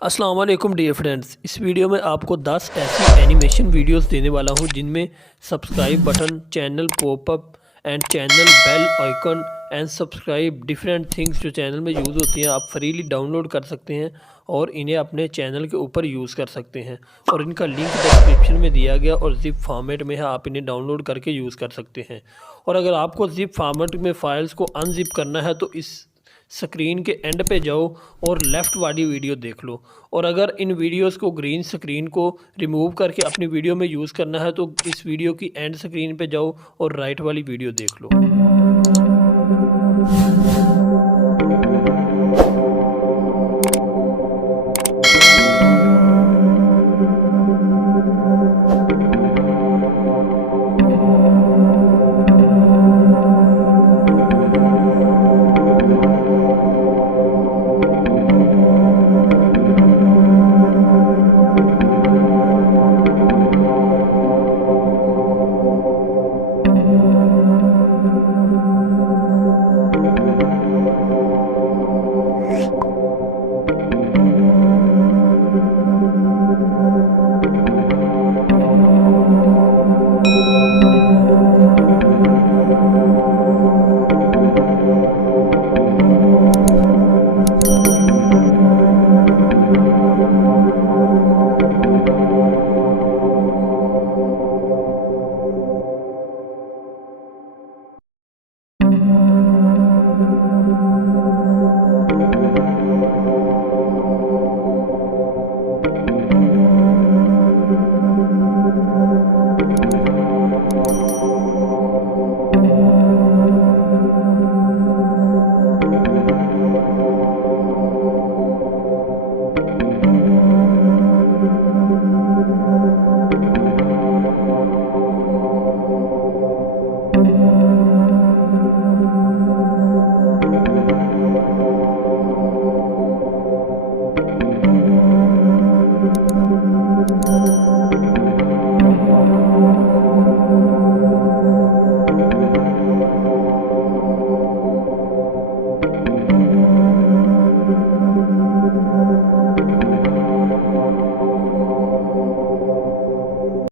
अस्सलाम वालेकुम dear friends. इस वीडियो में आपको 10 ऐसी एनिमेशन वीडियोस देने वाला हूं जिनमें subscribe button, channel popup and channel bell icon and subscribe different things जो चैनल में यूज़ होती हैं आप फ्रीली डाउनलोड कर सकते हैं और इन्हें अपने चैनल के ऊपर यूज़ कर सकते हैं। और इनका लिंक डिस्क्रिप्शन में दिया गया और ज़िप फॉर्मेट में है, आप इन्हें डाउनलोड करके यूज़ कर सकते हैं। और अगर आपको ज़िप फॉर्मेट में फ़ाइल्स को अनजिप करना है तो इस स्क्रीन के एंड पे जाओ और लेफ़्ट वाली वीडियो देख लो। और अगर इन वीडियोस को ग्रीन स्क्रीन को रिमूव करके अपनी वीडियो में यूज़ करना है तो इस वीडियो की एंड स्क्रीन पे जाओ और राइट वाली वीडियो देख लो।